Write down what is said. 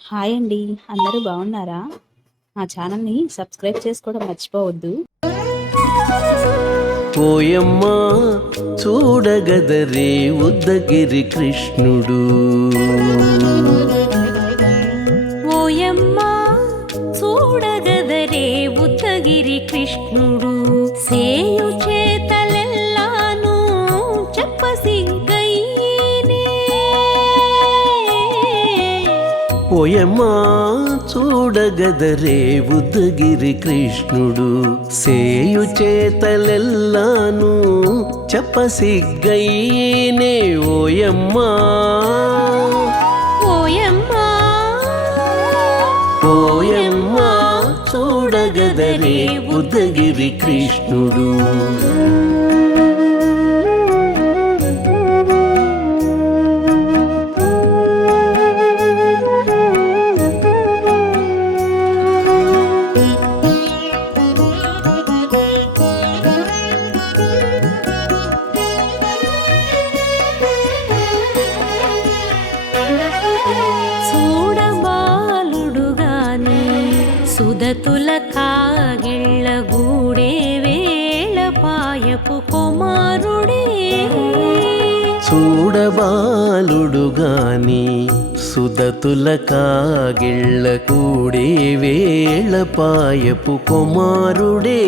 Hi అండి. అందరూ బాగున్నారా? మా ఛానల్‌ని సబ్స్క్రైబ్ చేసుకోవడం మర్చిపోవద్దు. ఓయమ్మా చూడగదరే ఉద్దగిరి కృష్ణుడు. ఓయమ్మా చూడగదరే ఉద్దగిరి కృష్ణుడు సేయు చేతలెల్లాను చెప్పసిగ్గయ్యేనే. ఓయమ్మా చూడగదరే ఉద్దగిరి కృష్ణుడు సేయు చేతలెల్లాను చెప్పసిగ్గయ్యేనే. ఓయమ్మా ఓయమ్మా ఓయమ్మా చూడగదరే ఉద్దగిరి కృష్ణుడు. చూడబాలుడుగాని సుదతుల కాగిళ్ళ గూడే వేళ పాయపు కుమారుడే. చూడబాలుడుగాని సుదతుల కాగిళ్ళ కూడే వేళ పాయపు కుమారుడే.